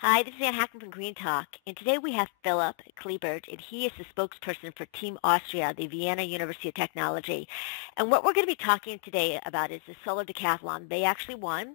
Hi, this is Ann Hackman from Green Talk, and today we have Philip Klebert, and he is the spokesperson for Team Austria, the Vienna University of Technology. And what we're going to be talking today about is the solar decathlon. They actually won,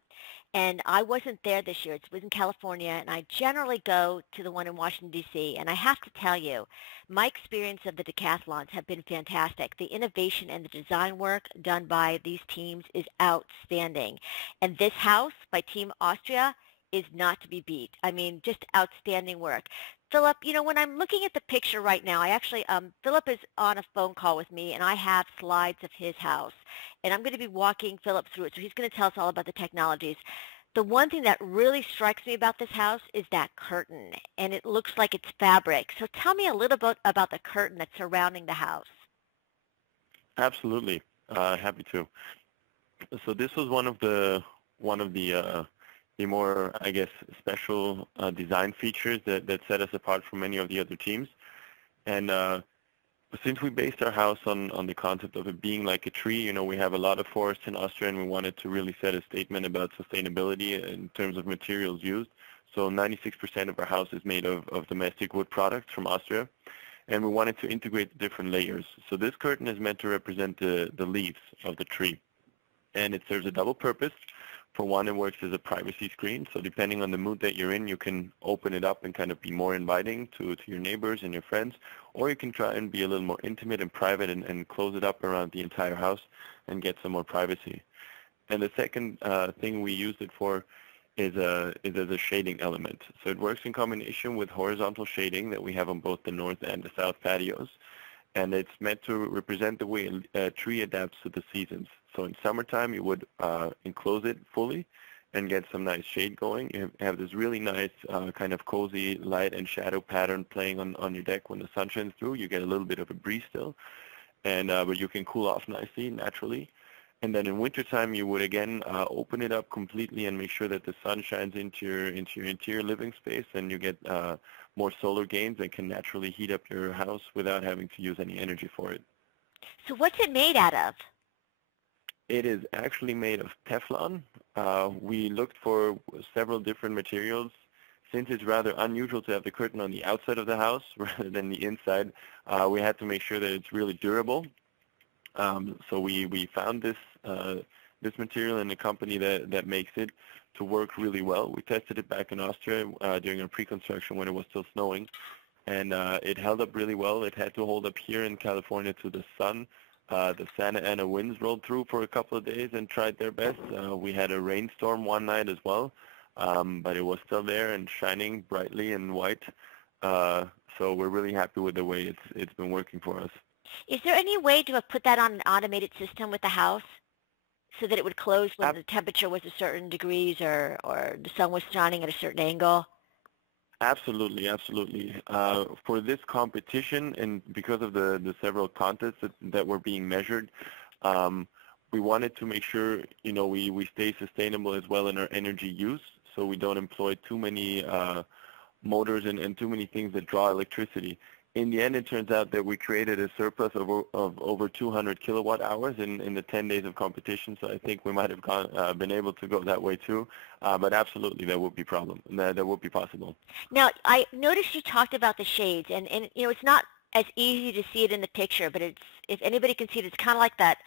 and I wasn't there this year. It was in California, and I generally go to the one in Washington, D.C., and I have to tell you, my experience of the decathlons have been fantastic. The innovation and the design work done by these teams is outstanding. And this house by Team Austria is not to be beat. I mean, just outstanding work. Philip, when I'm looking at the picture right now, I actually, Philip is on a phone call with me, and I have slides of his house, and I'm going to be walking Philip through it, so he's going to tell us all about the technologies. The one thing that really strikes me about this house is that curtain, and it looks like it's fabric. So tell me a little bit about the curtain that's surrounding the house. Absolutely. Happy to. So this was one of the more, I guess, special design features that set us apart from many of the other teams. And since we based our house on the concept of it being like a tree, we have a lot of forests in Austria, and we wanted to really set a statement about sustainability in terms of materials used. So 96% of our house is made of domestic wood products from Austria, and we wanted to integrate the different layers. So this curtain is meant to represent the leaves of the tree, and it serves a double purpose. For one, it works as a privacy screen, so depending on the mood that you're in, you can open it up and kind of be more inviting to your neighbors and your friends, or you can try and be a little more intimate and private and close it up around the entire house and get some more privacy. And the second thing we used it for is as a shading element. So it works in combination with horizontal shading that we have on both the north and the south patios, and it's meant to represent the way a tree adapts to the seasons. So in summertime, you would enclose it fully and get some nice shade going. You have this really nice kind of cozy light and shadow pattern playing on your deck when the sun shines through. You get a little bit of a breeze still, and but you can cool off nicely, naturally. And then in wintertime, you would again open it up completely and make sure that the sun shines into your interior living space, and you get more solar gains and can naturally heat up your house without having to use any energy for it. So what's it made out of? It is actually made of Teflon. We looked for several different materials. Since it's rather unusual to have the curtain on the outside of the house rather than the inside, we had to make sure that it's really durable. So we found this material in a company that makes it to work really well. We tested it back in Austria during our pre-construction when it was still snowing, and it held up really well. It had to hold up here in California to the sun. The Santa Ana winds rolled through for a couple of days and tried their best. We had a rainstorm one night as well, but it was still there and shining brightly and white. So we're really happy with the way it's been working for us. Is there any way to have put that on an automated system with the house so that it would close when the temperature was a certain degrees or the sun was shining at a certain angle? Absolutely, absolutely. For this competition, and because of the several contests that were being measured, we wanted to make sure, we stay sustainable as well in our energy use, so we don't employ too many motors and too many things that draw electricity. In the end, it turns out that we created a surplus of over 200 kilowatt hours in the 10 days of competition. So I think we might have been able to go that way too. But absolutely, that would be that would be possible. Now, I noticed you talked about the shades, and it's not as easy to see it in the picture, but if anybody can see it, it's kind of like that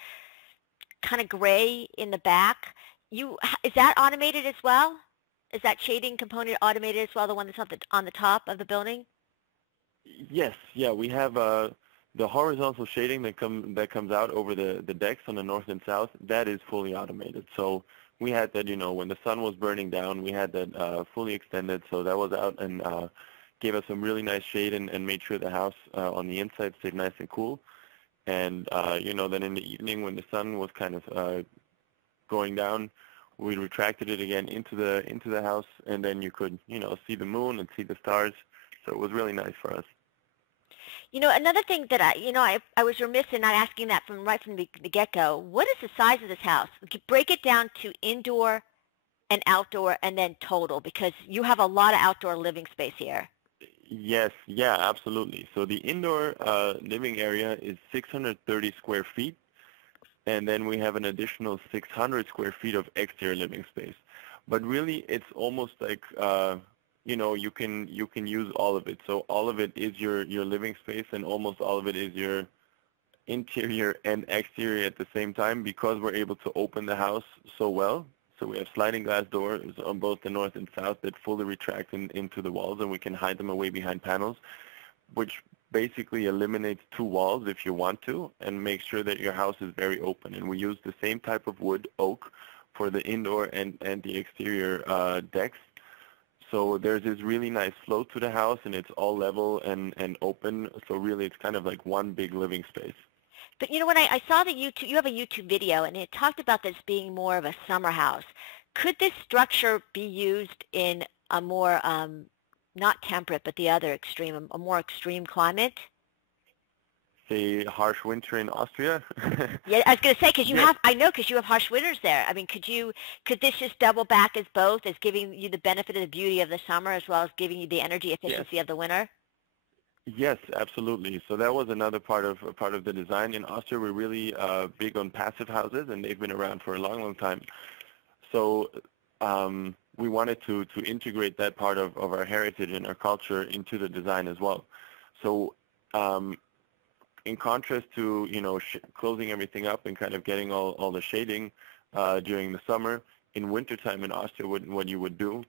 kind of gray in the back. Is that automated as well? Is that shading component automated as well, the one that's on the top of the building? Yes, yeah, we have the horizontal shading that comes out over the decks on the north and south. That is fully automated. So we had that, when the sun was burning down, we had that fully extended. So that was out and gave us some really nice shade and made sure the house on the inside stayed nice and cool. And then in the evening when the sun was kind of going down, we retracted it again into the house, and then you could see the moon and see the stars. So it was really nice for us. Another thing that I was remiss in not asking that right from the get-go. What is the size of this house? Break it down to indoor and outdoor and then total, because you have a lot of outdoor living space here. Yes, yeah, absolutely. So the indoor living area is 630 square feet, and then we have an additional 600 square feet of exterior living space. But really, it's almost like you can use all of it. So all of it is your living space, and almost all of it is your interior and exterior at the same time, because we're able to open the house so well. So we have sliding glass doors on both the north and south that fully retract into the walls, and we can hide them away behind panels, which basically eliminates two walls if you want to, and make sure that your house is very open. And we use the same type of wood, oak, for the indoor and the exterior decks. So there's this really nice flow to the house, and it's all level and open. So really, it's kind of like one big living space. But you know what, I saw that you have a YouTube video, and it talked about this being more of a summer house. Could this structure be used in a more, not temperate, but the other extreme, a more extreme climate? A harsh winter in Austria? Yeah, I was going to say, because you Yes. have, I know, because you have harsh winters there. I mean, could this just double back as both, as giving you the benefit of the beauty of the summer as well as giving you the energy Yes. efficiency of the winter? Yes, absolutely. So that was another part of the design. In Austria, we're really big on passive houses, and they've been around for a long, long time. So we wanted to integrate that part of our heritage and our culture into the design as well. So in contrast to closing everything up and kind of getting all the shading during the summer, in wintertime in Austria, what you would do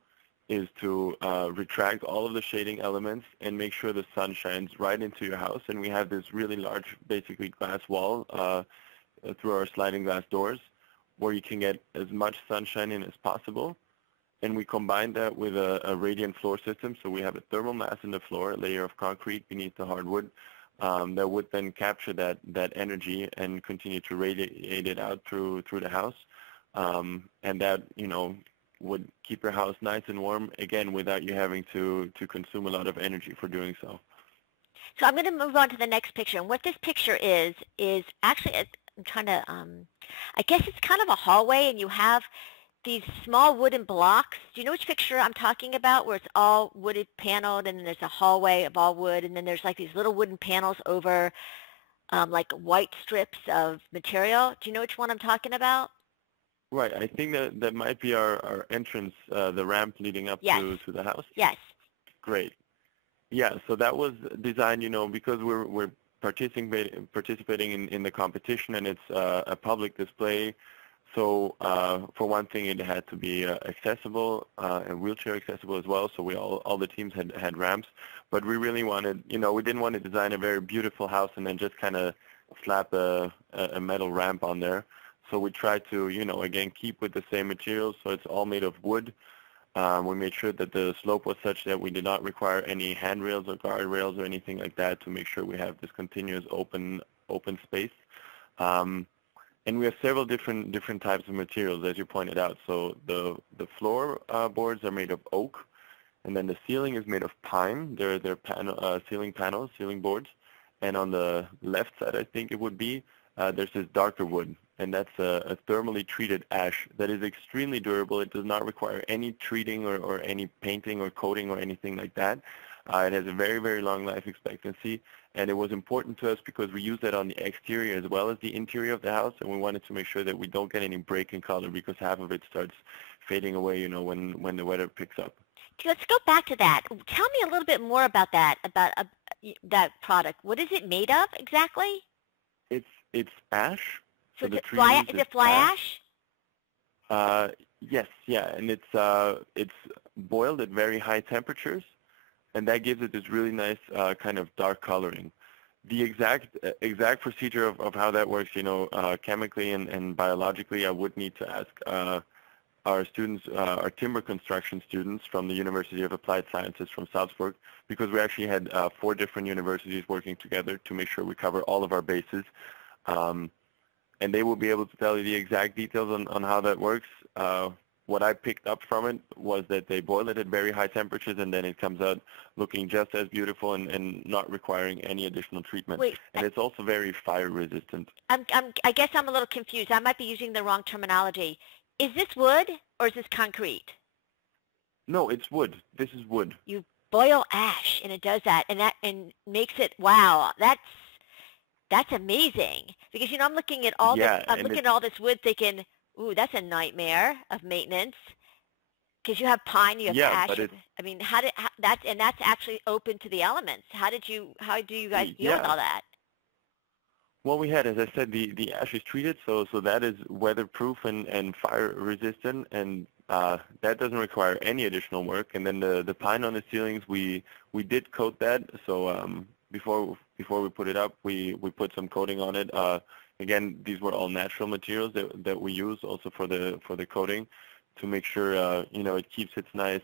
is to retract all of the shading elements and make sure the sun shines right into your house. And we have this really large, basically glass wall through our sliding glass doors, where you can get as much sunshine in as possible. And we combine that with a radiant floor system. So we have a thermal mass in the floor, a layer of concrete beneath the hardwood, that would then capture that energy and continue to radiate it out through the house. And that, would keep your house nice and warm, again, without you having to consume a lot of energy for doing so. So I'm going to move on to the next picture. And what this picture is actually, I'm trying to, I guess it's kind of a hallway, and you have these small wooden blocks. Do you know which picture I'm talking about, where it's all wooded paneled, and then there's a hallway of all wood, and then there's like these little wooden panels over like white strips of material? Do you know which one I'm talking about? Right. I think that might be our entrance, the ramp leading up Yes. to the house. Yes. Great. Yeah. So that was designed, because we're participating in the competition, and it's a public display. So for one thing, it had to be accessible and wheelchair accessible as well. So all the teams had ramps, but we really wanted, we didn't want to design a very beautiful house and then just kind of slap a metal ramp on there. So we tried to, again, keep with the same materials. So it's all made of wood. We made sure that the slope was such that we did not require any handrails or guardrails or anything like that, to make sure we have this continuous open space. And we have several different types of materials, as you pointed out. So the floor boards are made of oak, and then the ceiling is made of pine. They're ceiling panels, ceiling boards. And on the left side, I think it would be, there's this darker wood, and that's a thermally treated ash that is extremely durable. It does not require any treating or any painting or coating or anything like that. It has a very, very long life expectancy, and it was important to us because we use that on the exterior as well as the interior of the house, and we wanted to make sure that we don't get any break in color, because half of it starts fading away, when the weather picks up. Let's go back to that. Tell me a little bit more about that, that product. What is it made of exactly? It's ash. So the is tree leaves it fly ash? Yes, yeah, and it's boiled at very high temperatures, and that gives it this really nice kind of dark coloring. The exact procedure of how that works, chemically and biologically, I would need to ask our students, our timber construction students from the University of Applied Sciences from Salzburg, because we actually had 4 different universities working together to make sure we cover all of our bases. And they will be able to tell you the exact details on how that works. What I picked up from it was that they boil it at very high temperatures, and then it comes out looking just as beautiful and not requiring any additional treatment. Wait, and it's also very fire resistant. I guess I'm a little confused. I might be using the wrong terminology. Is this wood or is this concrete? No, it's wood. This is wood. You boil ash, and it does that, and makes it, wow, that's amazing. Because I'm looking at all Yeah, I'm looking at all this wood thinking, ooh, that's a nightmare of maintenance. Because you have pine, you have Yeah, ash. but it's I mean, that's actually open to the elements. How do you guys deal with yeah. all that? Well, we had, as I said, the ash is treated, so that is weatherproof and fire resistant, and that doesn't require any additional work. And then the pine on the ceilings, we did coat that. So before we put it up, we put some coating on it. Again, these were all natural materials that we use also for the coating to make sure it keeps its nice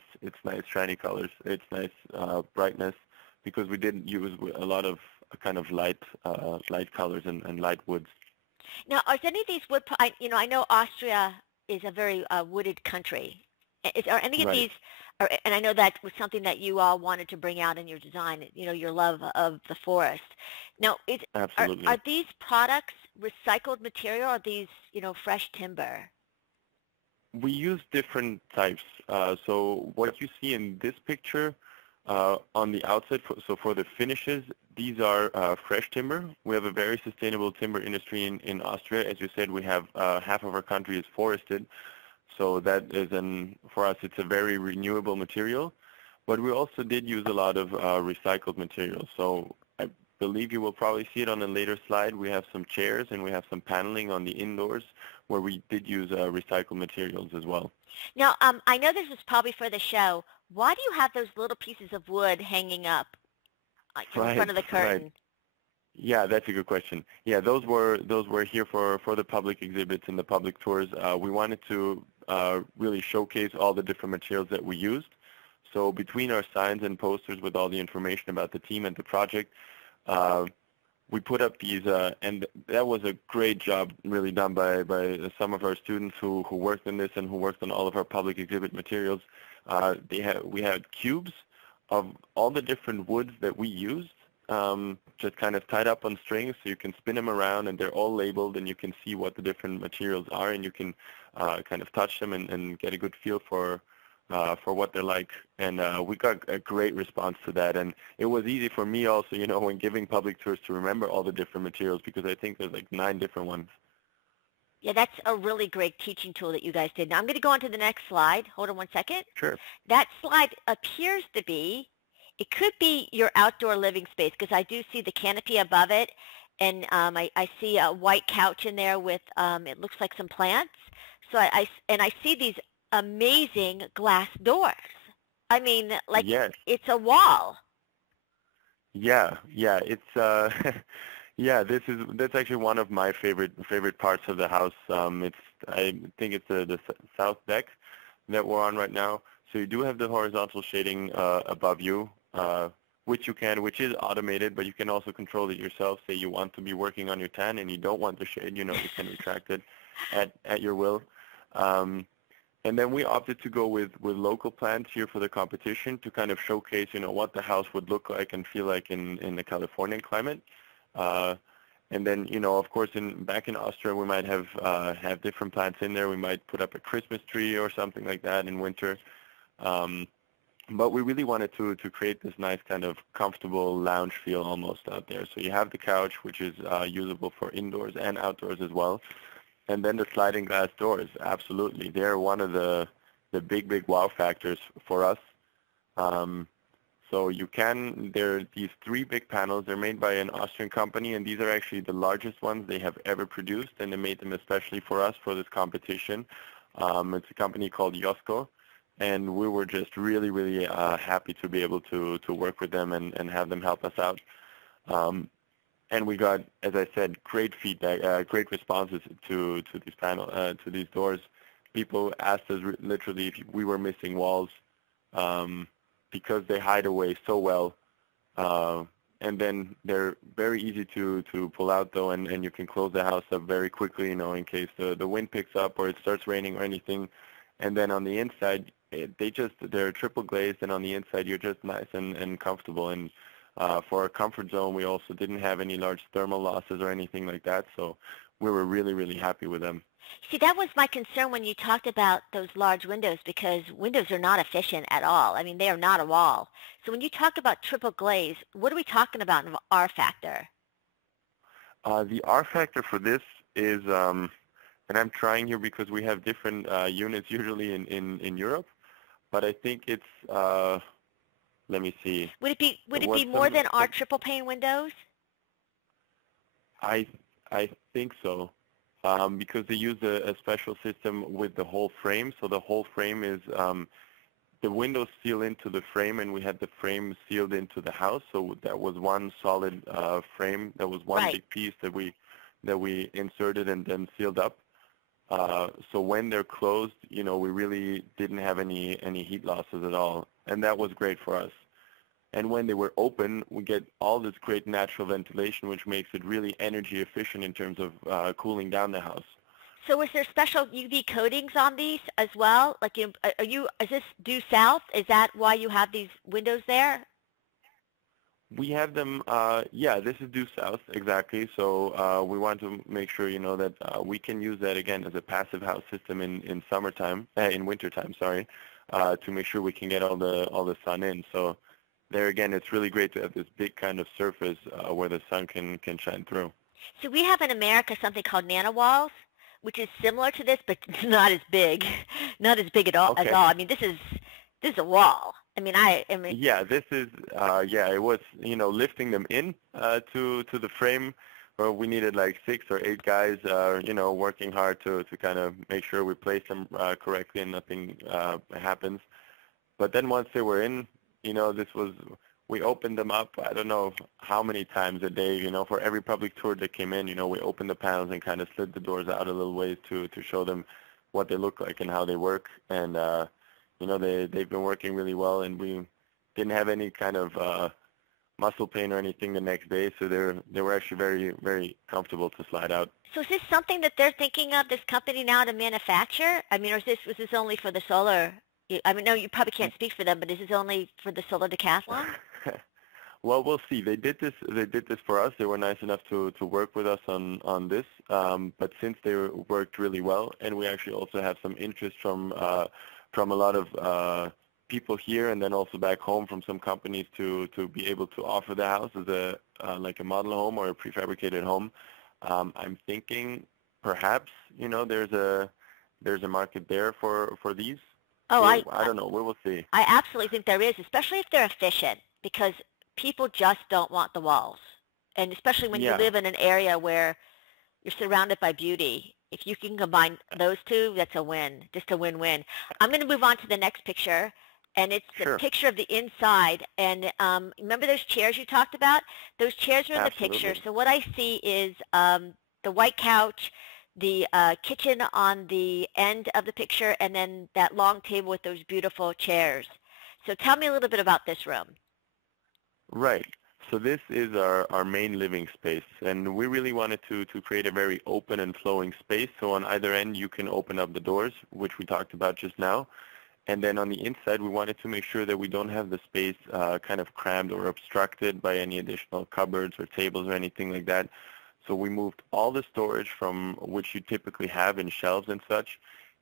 shiny colors, its nice brightness, because we did use a lot of kind of light colors and light woods. Now, are any of these I know Austria is a very wooded country. Are any of Right. these, and I know that was something that you all wanted to bring out in your design, your love of the forest. Now, are Absolutely. these products recycled material, or are these, fresh timber? We use different types. So what you see in this picture on the outside, so for the finishes, these are fresh timber. We have a very sustainable timber industry in Austria. As you said, we have half of our country is forested. So that is, for us, it's a very renewable material. But we also did use a lot of recycled materials. So I believe you will probably see it on a later slide. We have some chairs and we have some paneling on the indoors where we did use recycled materials as well. Now, I know this was probably for the show. Why do you have those little pieces of wood hanging up, in Right, front of the right. curtain? Yeah, that's a good question. Yeah, those were here for the public exhibits and the public tours. We wanted to really showcase all the different materials that we used. So between our signs and posters with all the information about the team and the project, uh, we put up these, and that was a great job really done by some of our students who worked in this and who worked on all of our public exhibit materials. We had cubes of all the different woods that we used, just kind of tied up on strings so you can spin them around and they're all labeled and you can see what the different materials are and you can kind of touch them and get a good feel for what they're like. And we got a great response to that. And it was easy for me also, when giving public tours to remember all the different materials because I think there's like 9 different ones. Yeah, that's a really great teaching tool that you guys did. Now I'm going to go on to the next slide. Hold on one second. Sure. That slide appears to be, it could be your outdoor living space because I do see the canopy above it, and I see a white couch in there with, it looks like some plants. So and I see these amazing glass doors. I mean, like Yes. it's a wall. Yeah. It's yeah. That's actually one of my favorite parts of the house. I think it's the south deck that we're on right now. So you do have the horizontal shading above you, which is automated, but you can also control it yourself. Say you want to be working on your tan and you don't want the shade, you can retract it at your will. And then we opted to go with local plants here for the competition to kind of showcase, what the house would look like and feel like in the Californian climate. And then, of course, back in Austria, we might have different plants in there. We might put up a Christmas tree or something like that in winter. But we really wanted to create this nice kind of comfortable lounge feel almost out there. So you have the couch, which is usable for indoors and outdoors as well. And then the sliding glass doors, absolutely. They're one of the big wow factors for us. So there are these 3 big panels. They're made by an Austrian company, and these are actually the largest ones they have ever produced, and they made them especially for us for this competition. It's a company called Yosko, and we were just really, really happy to be able to work with them and have them help us out. And we got, as I said, great feedback, great responses to these doors. People asked us literally if we were missing walls because they hide away so well. And then they're very easy to pull out though, and you can close the house up very quickly, in case the wind picks up or it starts raining or anything. And then on the inside, they're triple glazed, and on the inside you're just nice and comfortable. And for our comfort zone, we also didn't have any large thermal losses or anything like that, so we were really, really happy with them. See, that was my concern when you talked about those large windows because windows are not efficient at all. I mean, they are not a wall. So when you talk about triple glaze, what are we talking about in R factor? The R factor for this is, and I'm trying here because we have different units usually in Europe, but I think it's, let me see. Would It it was be more than our some triple pane windows? I I think so, because they use a special system with the whole frame. So the whole frame is the windows seal into the frame, and we had the frame sealed into the house. So that was one solid frame. That was one Right. big piece that we inserted and then sealed up. So when they're closed, we really didn't have any heat losses at all, and that was great for us. And when they were open, we get all this great natural ventilation, which makes it really energy efficient in terms of cooling down the house. So is there special UV coatings on these as well? Like, is this due south? Is that why you have these windows there? We have them, yeah, this is due south, exactly. So we want to make sure, that we can use that again as a passive house system in summertime, in wintertime, sorry, to make sure we can get all the sun in. So there again, it's really great to have this big kind of surface where the sun can shine through. So we have in America something called nanowalls, which is similar to this, but not as big, not as big at all. As Okay. all. I mean, this is a wall. I mean, Yeah, this is, yeah, it was, lifting them in to the frame where we needed like 6 or 8 guys, working hard to kind of make sure we place them correctly and nothing happens. But then once they were in, we opened them up, I don't know how many times a day, for every public tour that came in, we opened the panels and kind of slid the doors out a little ways to show them what they look like and how they work. And, they've been working really well, and we didn't have any kind of muscle pain or anything the next day, so they were actually very, very comfortable to slide out. so is this something that they're thinking of, this company now, to manufacture? I mean, or was this only for the solar? I mean, no, you probably can't speak for them, but is this only for the solar decathlon? Well, we'll see. They did this for us. They were nice enough to work with us on this. But since they worked really well, and we actually also have some interest from a lot of people here, and then also back home from some companies to be able to offer the house as a like a model home or a prefabricated home. I'm thinking perhaps there's a market there for these. Oh, I don't know. We will see. I absolutely think there is, especially if they're efficient, because people just don't want the walls. And especially when you Yeah, live in an area where you're surrounded by beauty. If you can combine those two, that's a win, just a win-win. I'm going to move on to the next picture, and it's the sure. picture of the inside. And remember those chairs you talked about? Those chairs are in the picture. Absolutely. So what I see is the white couch, the kitchen on the end of the picture, and then that long table with those beautiful chairs. So tell me a little bit about this room. Right. So this is our main living space, and we really wanted to create a very open and flowing space. So on either end, you can open up the doors, which we talked about just now. And then on the inside, we wanted to make sure that we don't have the space kind of crammed or obstructed by any additional cupboards or tables or anything like that. So we moved all the storage from which you typically have in shelves and such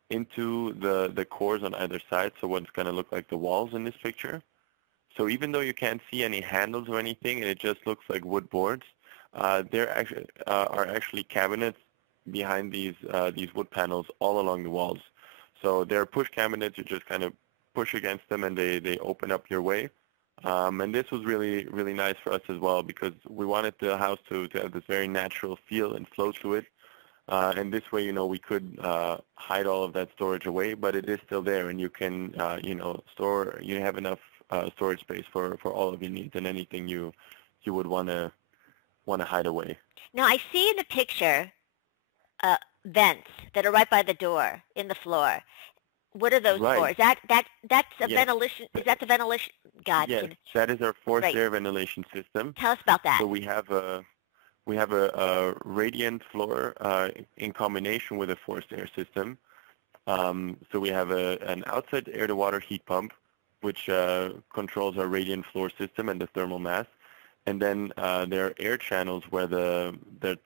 into the cores on either side, so what's going to look like the walls in this picture. So even though you can't see any handles or anything, and it just looks like wood boards, there actually are actually cabinets behind these wood panels all along the walls. So they're push cabinets. You just kind of push against them, and they open up your way. And this was really, really nice for us as well, because we wanted the house to have this very natural feel and flow to it. And this way, we could hide all of that storage away, but it is still there, and you can, store. You have enough storage space for all of your needs and anything you would want to hide away. Now I see in the picture vents that are right by the door in the floor. What are those for? Right. Is that's a Yes. ventilation? Is that the ventilation? God, Yes, that is our forced great. air ventilation system. Tell us about that. So we have a radiant floor in combination with a forced air system. So we have an outside air-to-water heat pump, which controls our radiant floor system and the thermal mass. And then there are air channels where the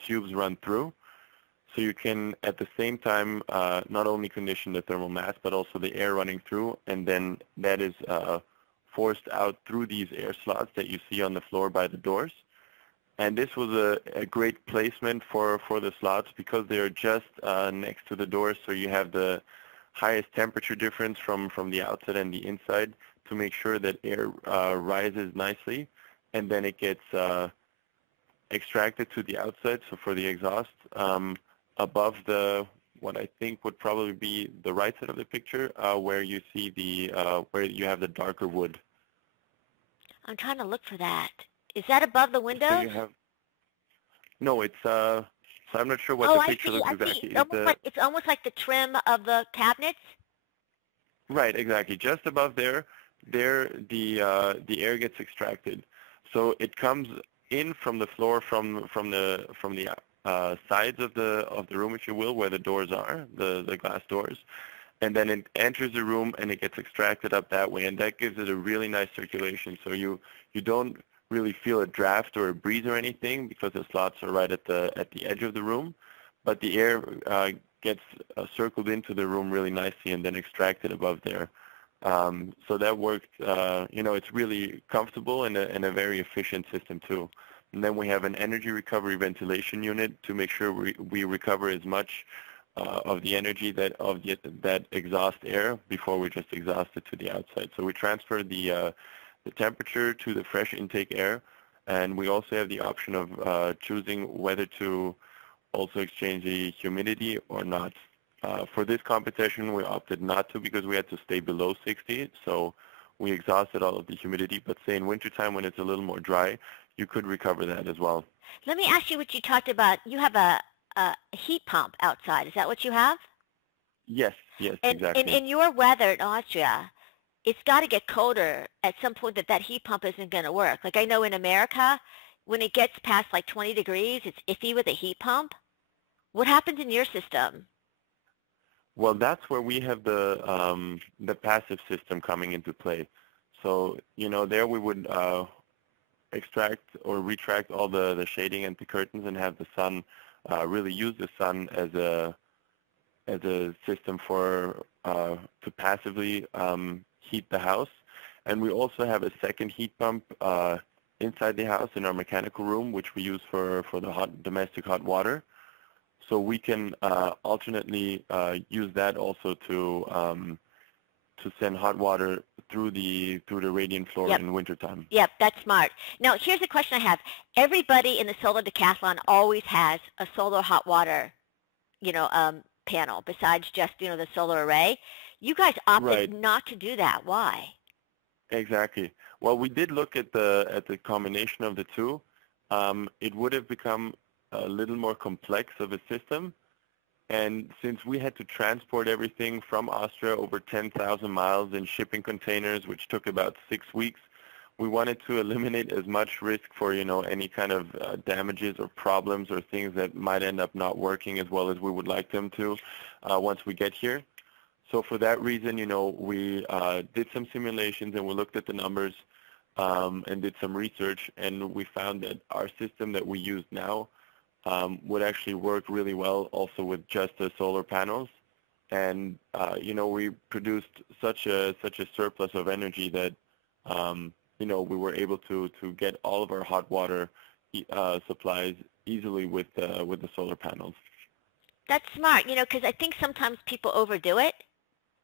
tubes run through. So you can, at the same time, not only condition the thermal mass, but also the air running through. And then that is forced out through these air slots that you see on the floor by the doors. And this was a great placement for the slots because they're just next to the doors. So you have the highest temperature difference from the outside and the inside to make sure that air rises nicely, and then it gets extracted to the outside, so for the exhaust, above what I think would probably be the right side of the picture, where you see where you have the darker wood. I'm trying to look for that. Is that above the So windows? you have, no, so I'm not sure what Oh, the I picture see. looks I see. exactly. Is It's almost like the trim of the cabinets. right, exactly. Just above there the air gets extracted. So it comes in from the floor from the sides of the room, if you will, where the doors are, the glass doors, and then it enters the room and it gets extracted up that way, and that gives it a really nice circulation. So you don't really feel a draft or a breeze or anything because the slots are right at the edge of the room, but the air gets circled into the room really nicely and then extracted above there. So that worked. It's really comfortable and a very efficient system too. And then we have an energy recovery ventilation unit to make sure we recover as much of the energy that exhaust air before we just exhaust it to the outside. So we transfer the temperature to the fresh intake air, and we also have the option of choosing whether to also exchange the humidity or not. For this competition, we opted not to because we had to stay below 60, so we exhausted all of the humidity. But say in wintertime when it's a little more dry, you could recover that as well. Let me ask you what you talked about. You have a heat pump outside. Is that what you have? Yes, And exactly. in your weather in Austria, it's got to get colder at some point that heat pump isn't going to work. Like I know in America, when it gets past like 20 degrees, it's iffy with a heat pump. What happens in your system? Well, that's where we have the passive system coming into play. So, there we would extract or retract all the shading and the curtains and have the sun really use the sun as a system to passively heat the house. And we also have a second heat pump inside the house in our mechanical room, which we use for the domestic hot water. So we can alternately use that also to send hot water through the radiant floor Yep. in wintertime. Yep, that's smart. Now, here's a question I have. Everybody in the solar decathlon always has a solar hot water, panel besides just, the solar array. You guys opted Right, not to do that. Why? exactly. Well, we did look at the combination of the two. It would have become a little more complex of a system. And since we had to transport everything from Austria over 10,000 miles in shipping containers, which took about 6 weeks, we wanted to eliminate as much risk for, any kind of damages or problems or things that might end up not working as well as we would like them to once we get here. So for that reason, we did some simulations and we looked at the numbers and did some research, and we found that our system that we use now would actually work really well also with just the solar panels. And, we produced such a surplus of energy that, we were able to get all of our hot water supplies easily with the solar panels. That's smart, because I think sometimes people overdo it.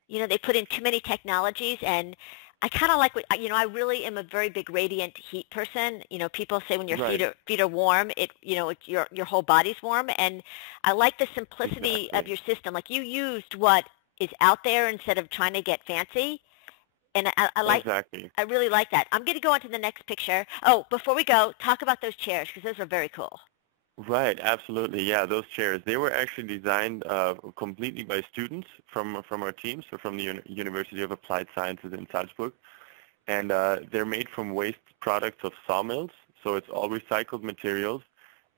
They put in too many technologies, and I kind of like what, I really am a very big radiant heat person. People say when your Right, feet are warm, your whole body's warm, and I like the simplicity of exactly. your system. Like you used what is out there instead of trying to get fancy, and Exactly. I really like that. I'm going to go on to the next picture. Oh, before we go, talk about those chairs because those are very cool. Right, absolutely. Yeah, those chairs, they were actually designed completely by students from our team, so from the University of Applied Sciences in Salzburg. And they're made from waste products of sawmills, so it's all recycled materials.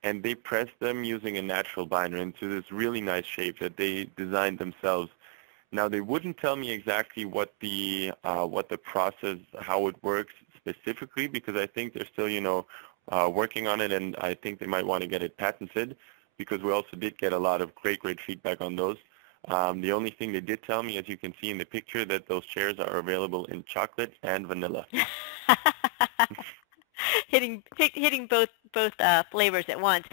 And they press them using a natural binder into this really nice shape that they designed themselves. Now, they wouldn't tell me exactly what the process, how it works specifically, because I think they're still, working on it, and I think they might want to get it patented, because we also did get a lot of great feedback on those. The only thing they did tell me, as you can see in the picture, that those chairs are available in chocolate and vanilla. hitting both flavors at once.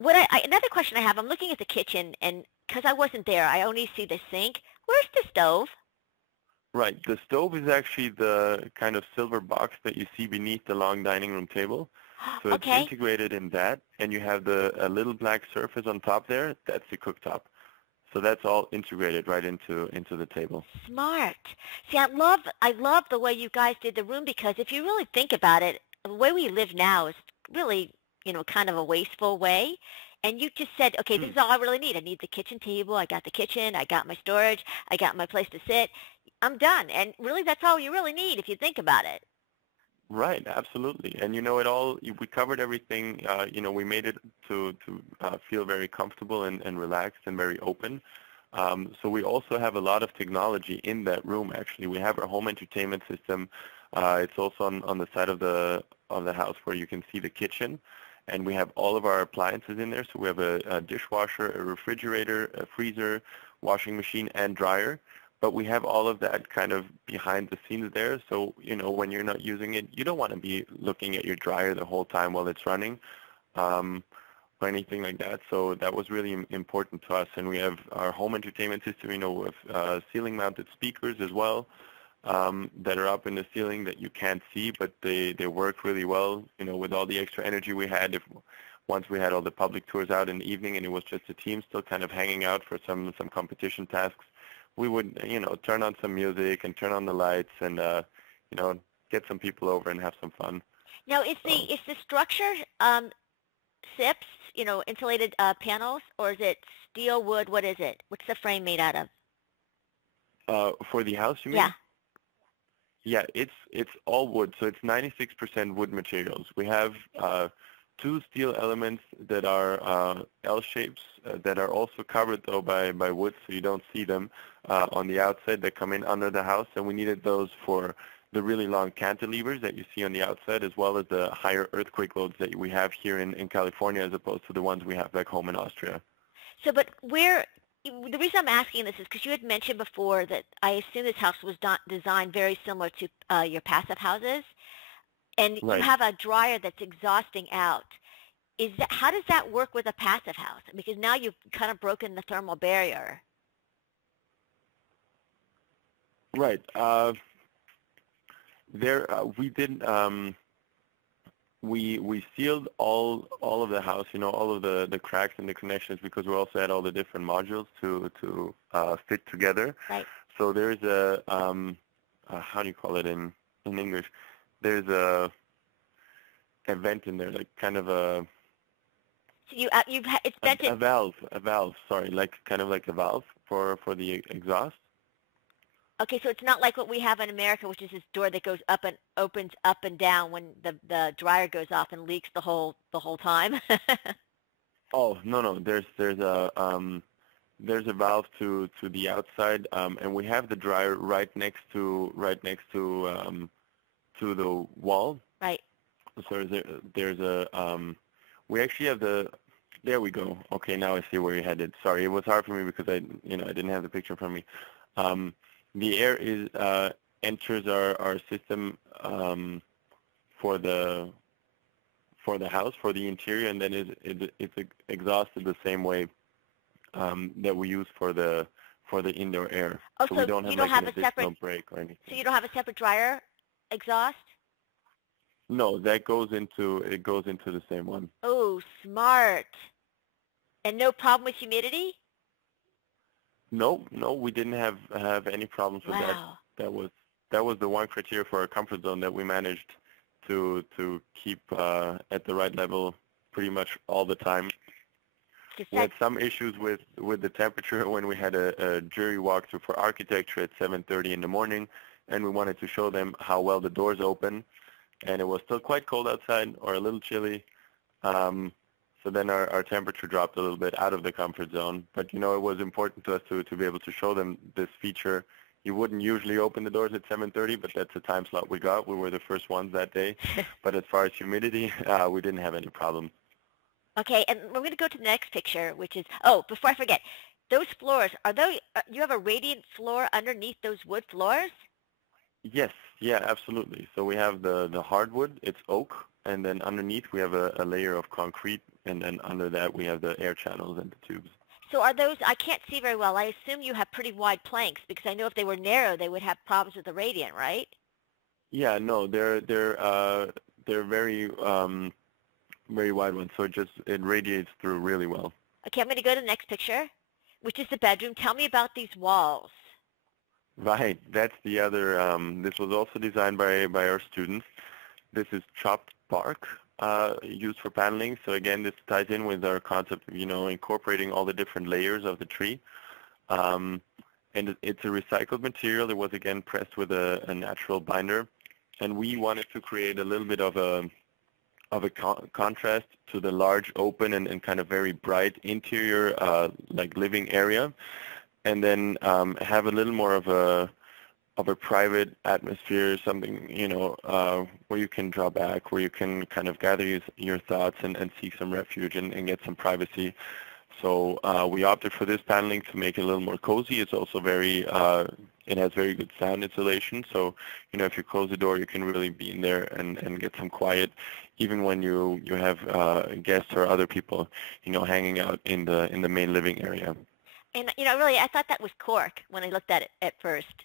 Another question I have, I'm looking at the kitchen, and because I wasn't there, I only see the sink. Where's the stove? Right. The stove is actually the kind of silver box that you see beneath the long dining room table. So it's Okay. integrated in that, and you have the a little black surface on top there. That's the cooktop. So that's all integrated right into the table. Smart. See, I love the way you guys did the room because if you really think about it, the way we live now is really, kind of a wasteful way. And you just said, okay, this Hmm. is all I really need. I need the kitchen table. I got the kitchen. I got my storage. I got my place to sit. I'm done. And really, that's all you really need if you think about it. Right, absolutely. And it all, we covered everything, we made it to feel very comfortable and relaxed and very open. So we also have a lot of technology in that room, actually. We have our home entertainment system. It's also on the side of the house where you can see the kitchen. And we have all of our appliances in there. So we have a dishwasher, a refrigerator, a freezer, washing machine, and dryer. But we have all of that kind of behind the scenes there. So, when you're not using it, you don't want to be looking at your dryer the whole time while it's running, or anything like that. So that was really important to us. And we have our home entertainment system, with ceiling mounted speakers as well, that are up in the ceiling that you can't see, but they work really well, with all the extra energy we had. Once we had all the public tours out in the evening and it was just a team still kind of hanging out for some competition tasks, we would, turn on some music and turn on the lights and, get some people over and have some fun. Now, is the So is the structure SIPs, insulated panels, or is it steel, wood? What is it? What's the frame made out of? for the house, you Yeah. mean? Yeah, it's all wood, so it's 96% wood materials. We have two steel elements that are L shapes that are also covered though by wood, so you don't see them on the outside that come in under the house, and we needed those for the really long cantilevers that you see on the outside, as well as the higher earthquake loads that we have here in California, as opposed to the ones we have back home in Austria. So, but the reason I'm asking this is because you had mentioned before that I assume this house was designed very similar to your passive houses, and you Right. have a dryer that's exhausting out. How does that work with a passive house? Because now you've kind of broken the thermal barrier. Right. There, we did. We sealed all of the house, all of the cracks and the connections, because we also had all the different modules to fit together. Right. So there's how do you call it in English? There's a vent in there, like kind of So it's vented. a valve. Sorry, like kind of like a valve for the exhaust. Okay, so it's not like what we have in America, which is this door that goes up and opens up and down when the dryer goes off and leaks the whole time. Oh, no. There's a valve to the outside, and we have the dryer right next to the wall. Right. So there's a we actually have there we go. Okay, now I see where you headed. Sorry, it was hard for me because I didn't have the picture in front of me. The air enters our system for the house, for the interior, and then it's exhausted the same way that we use for the indoor air. Oh, So so we don't you have don't like an have a separate, additional break or anything. so you don't have a separate dryer exhaust? No, that goes into the same one. Oh, smart. And no problem with humidity? No, we didn't have any problems with that. Wow. That was the one criteria for our comfort zone that we managed to keep at the right level pretty much all the time. We had some issues with the temperature when we had a jury walkthrough for architecture at 7:30 in the morning, and we wanted to show them how well the doors open, and it was still quite cold outside or a little chilly. So then our temperature dropped a little bit out of the comfort zone. But, it was important to us to be able to show them this feature. You wouldn't usually open the doors at 7:30, but that's the time slot we got. We were the first ones that day. But as far as humidity, we didn't have any problems. Okay, and we're going to go to the next picture, which is, before I forget, those floors, you have a radiant floor underneath those wood floors? Yes, yeah, absolutely. So we have the hardwood, it's oak, and then underneath we have a layer of concrete, and then under that we have the air channels and the tubes. So are those, I can't see very well. I assume you have pretty wide planks because I know if they were narrow, they would have problems with the radiant, right? Yeah, no, they're very very wide ones, so it radiates through really well. Okay, I'm going to go to the next picture, which is the bedroom. Tell me about these walls. Right, that's the other. This was also designed by our students. This is chopped bark used for paneling. So again, this ties in with our concept of incorporating all the different layers of the tree. Um, and it's a recycled material. It was again pressed with a natural binder, and we wanted to create a little bit of a contrast to the large, open, and kind of very bright interior like living area, and then have a little more of a private atmosphere, something where you can draw back, where you can kind of gather your thoughts and seek some refuge and get some privacy. So we opted for this paneling to make it a little more cozy. It's also it has very good sound insulation. So, if you close the door, you can really be in there and get some quiet, even when you have guests or other people, hanging out in the main living area. And, really, I thought that was cork when I looked at it at first.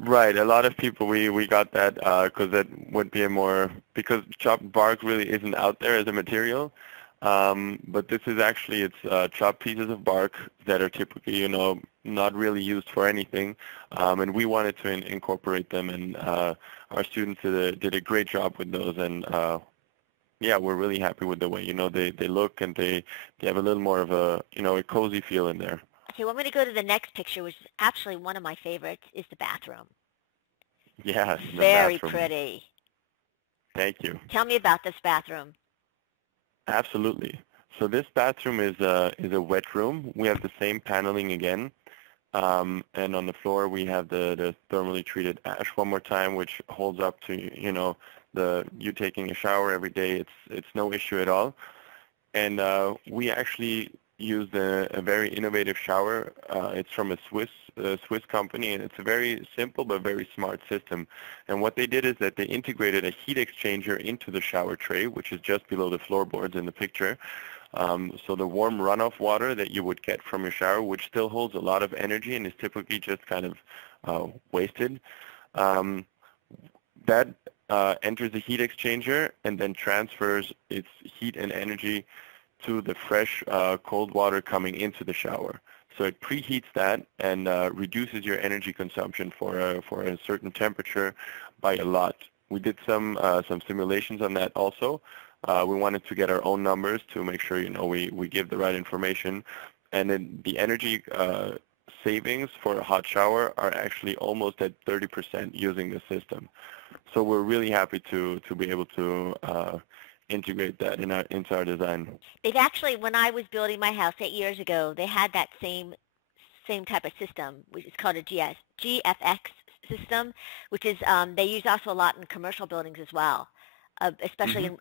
Right. A lot of people, we got that because that would be because chopped bark really isn't out there as a material. But this is actually, it's chopped pieces of bark that are typically, not really used for anything. And we wanted to incorporate them, and our students did a great job with those. And yeah, we're really happy with the way, they look, and they have a little more of a cozy feel in there. Okay, well, I'm going to go to the next picture, which is actually one of my favorites, is the bathroom. Yes, the Very bathroom. pretty. Thank you. Tell me about this bathroom. Absolutely. So this bathroom is a wet room. We have the same paneling again. And on the floor, we have the thermally treated ash one more time, which holds up to, you taking a shower every day. It's no issue at all. And we actually used a very innovative shower. It's from a Swiss company, and it's a very simple but very smart system. And what they did is that they integrated a heat exchanger into the shower tray, which is just below the floorboards in the picture. So the warm runoff water that you would get from your shower, which still holds a lot of energy and is typically just kind of wasted, that enters the heat exchanger and then transfers its heat and energy to the fresh cold water coming into the shower. So it preheats that and reduces your energy consumption for a certain temperature by a lot. We did some simulations on that also. We wanted to get our own numbers to make sure we give the right information, and then the energy savings for a hot shower are actually almost at 30% using the system. So we're really happy to be able to integrate that into our design. They've actually, when I was building my house 8 years ago, they had that same type of system, which is called a GFX system, which is they use also a lot in commercial buildings as well, especially in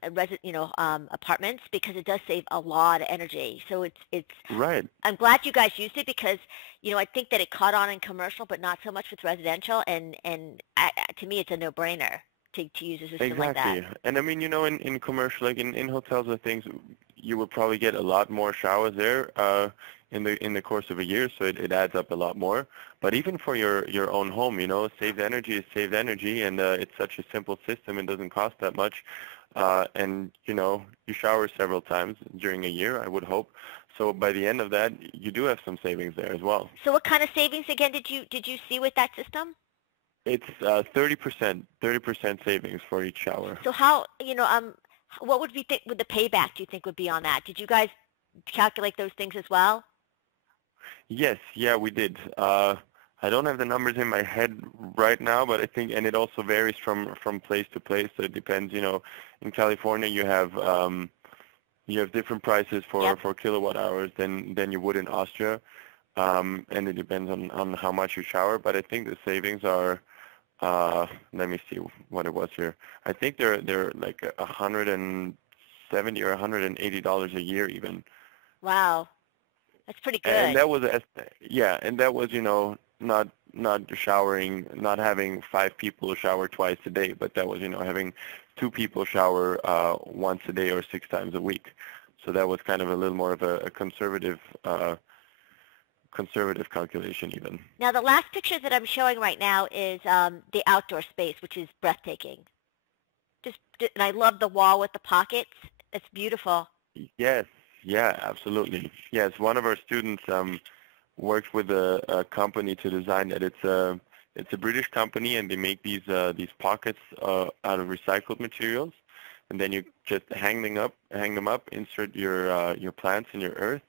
apartments, because it does save a lot of energy. So it's Right. I'm glad you guys used it because I think that it caught on in commercial, but not so much with residential, and to me it's a no-brainer to use a system like that. Exactly. And I mean, in commercial, like in hotels and things, you would probably get a lot more showers there in the course of a year, so it adds up a lot more. But even for your own home, saved energy is saved energy, and it's such a simple system. It doesn't cost that much, and you shower several times during a year, I would hope. So by the end of that, you do have some savings there as well. So what kind of savings again did you see with that system? It's 30% savings for each shower. So how what would would the payback do you think would be on that? Did you guys calculate those things as well? Yes, yeah, we did. I don't have the numbers in my head right now, but I think, and it also varies from place to place. So it depends. In California, you have different prices for kilowatt hours than you would in Austria, and it depends on how much you shower. But I think the savings are. Let me see what it was here. I think they're like $170 or $180 a year even. Wow, that's pretty good. And that was not showering, not having 5 people shower twice a day, but that was having 2 people shower once a day or 6 times a week. So that was kind of a little more of a conservative conservative calculation even. Now, the last picture that I'm showing right now is the outdoor space, which is breathtaking. And I love the wall with the pockets. It's beautiful. Yes, yeah, absolutely. Yes, one of our students worked with a company to design it. It's a British company, and they make these pockets out of recycled materials, and then you just hang them up, insert your plants in your earth,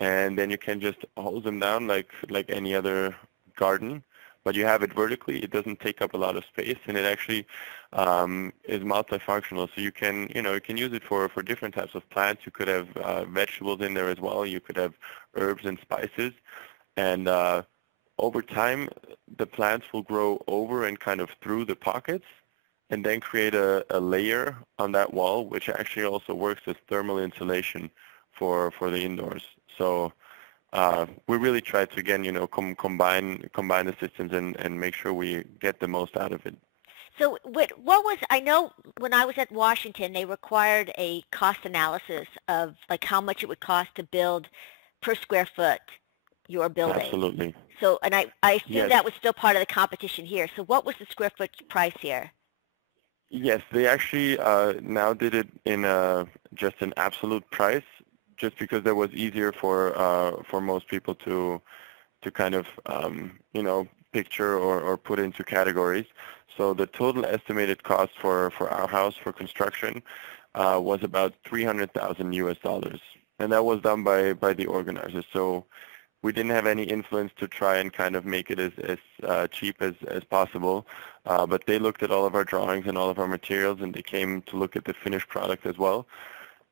and then you can just hose them down like any other garden, but you have it vertically. It doesn't take up a lot of space, and it actually is multifunctional. So you can use it for different types of plants. You could have vegetables in there as well. You could have herbs and spices, and over time, the plants will grow over and kind of through the pockets, and then create a layer on that wall, which actually also works as thermal insulation for the indoors. So we really try to, again, combine the systems and make sure we get the most out of it. So I know when I was at Washington, they required a cost analysis of like how much it would cost to build per square foot your building. Absolutely. So, and I assume Yes. that was still part of the competition here. So what was the square foot price here? Yes, they actually now did it in just an absolute price, just because that was easier for most people to kind of picture or put into categories. So the total estimated cost for our house for construction was about $300,000 US, and that was done by the organizers. So we didn't have any influence to try and kind of make it as cheap as possible, but they looked at all of our drawings and all of our materials, and they came to look at the finished product as well,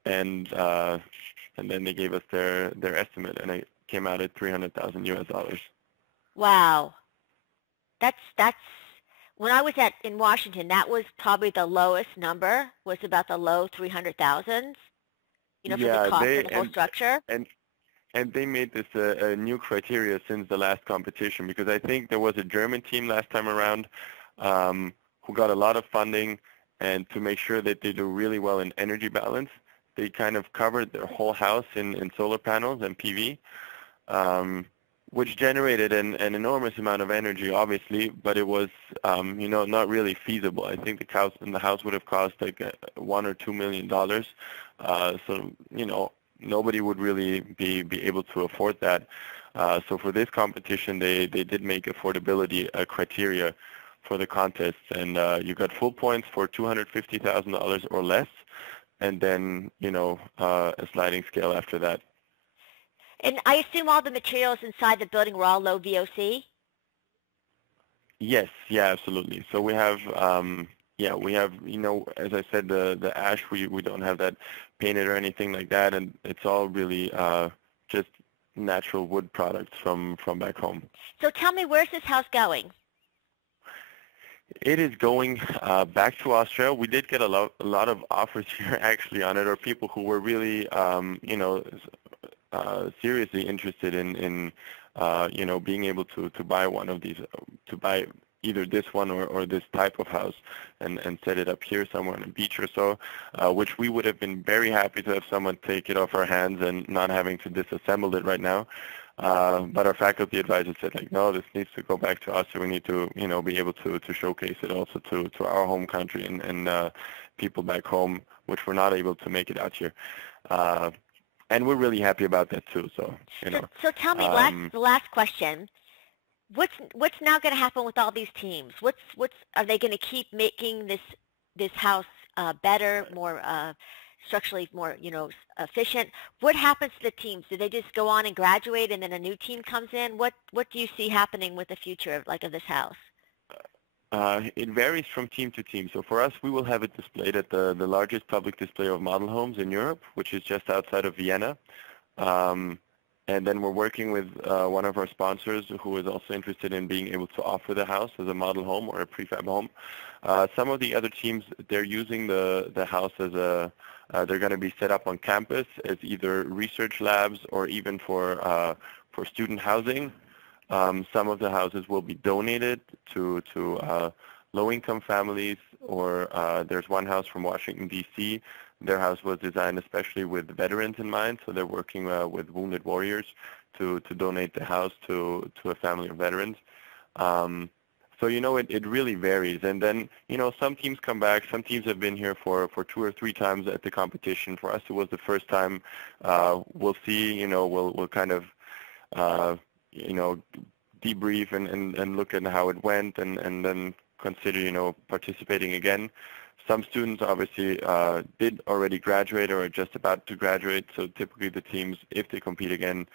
and then they gave us their estimate, and it came out at $300,000 US. Wow. That's when I was in Washington, that was probably the lowest number, was about the low 300,000s, for the Yeah, cost of the whole structure. And they made this a new criteria since the last competition, because I think there was a German team last time around who got a lot of funding, and to make sure that they do really well in energy balance, they kind of covered their whole house in solar panels and PV, which generated an enormous amount of energy, obviously, but it was not really feasible. I think the house would have cost like $1 or $2 million. So nobody would really be able to afford that. So for this competition, they did make affordability a criteria for the contest, and you got full points for $250,000 or less, and then a sliding scale after that. And I assume all the materials inside the building were all low VOC? Yes, yeah, absolutely. So we have as I said, the ash, we don't have that painted or anything like that, and it's all really just natural wood products from back home. So tell me, where's this house going? It is going back to Austria. We did get a lot of offers here actually on it, or people who were really seriously interested in being able to buy one of these, to buy either this one or this type of house and set it up here somewhere on a beach or so, which we would have been very happy to have someone take it off our hands and not having to disassemble it right now. But our faculty advisor said, like, no, this needs to go back to us. So we need to, be able to showcase it also to our home country and people back home, which were not able to make it out here. And we're really happy about that too. So, So tell me, the last question. What's now going to happen with all these teams? Are they going to keep making this house better, more structurally more efficient? What happens to the teams? Do they just go on and graduate and then a new team comes in? What do you see happening with the future of this house? It varies from team to team. So for us, we will have it displayed at the largest public display of model homes in Europe, which is just outside of Vienna. And then we're working with one of our sponsors who is also interested in being able to offer the house as a model home or a prefab home. Some of the other teams, they're using the house as they're going to be set up on campus as either research labs or even for student housing. Some of the houses will be donated to low-income families, or there's one house from Washington, D.C. Their house was designed especially with veterans in mind, so they're working with wounded warriors to donate the house to a family of veterans. So, it really varies. And then, some teams come back. Some teams have been here for 2 or 3 times at the competition. For us, it was the first time. We'll see, we'll kind of, debrief and look at how it went and then consider, participating again. Some students obviously did already graduate or are just about to graduate, so typically the teams, if they compete again,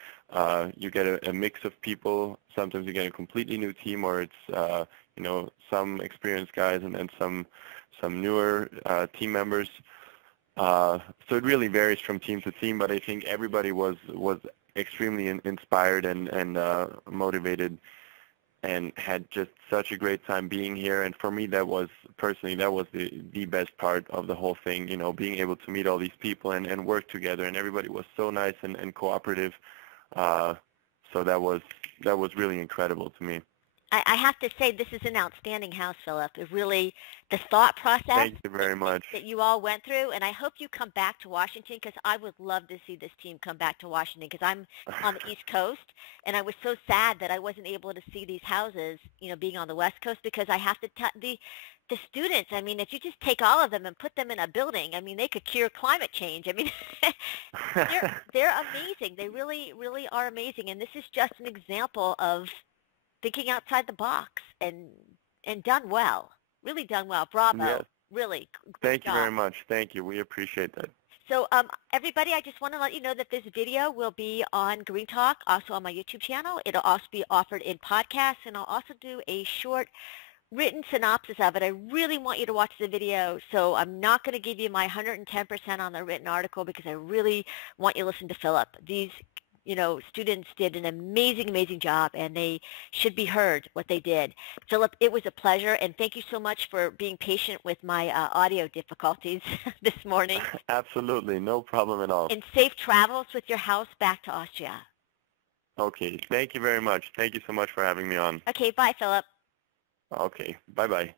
you get a mix of people. Sometimes you get a completely new team, or it's some experienced guys and then some newer team members. So it really varies from team to team, but I think everybody was extremely inspired and motivated, and had just such a great time being here. And for me, that was the best part of the whole thing, being able to meet all these people and work together, and everybody was so nice and cooperative. So that was really incredible to me. I have to say, this is an outstanding house, Philip. It really, the thought process Thank you very much. that you all went through, and I hope you come back to Washington, because I would love to see this team come back to Washington, because I'm on the East Coast, and I was so sad that I wasn't able to see these houses, being on the West Coast, because I have to the students, I mean, if you just take all of them and put them in a building, I mean, they could cure climate change. I mean, they're amazing. They really, really are amazing, and this is just an example of thinking outside the box and done well, really done well. Bravo, Yes. really. Thank you very much. Thank you. We appreciate that. So everybody, I just want to let you know that this video will be on Green Talk, also on my YouTube channel. It'll also be offered in podcasts, and I'll also do a short written synopsis of it. I really want you to watch the video, so I'm not going to give you my 110% on the written article, because I really want you to listen to Philip. These students did an amazing, amazing job, and they should be heard what they did. Philip, it was a pleasure, and thank you so much for being patient with my audio difficulties this morning. Absolutely, no problem at all. And safe travels with your house back to Austria. Okay, thank you very much. Thank you so much for having me on. Okay, bye, Philip. Okay, bye-bye.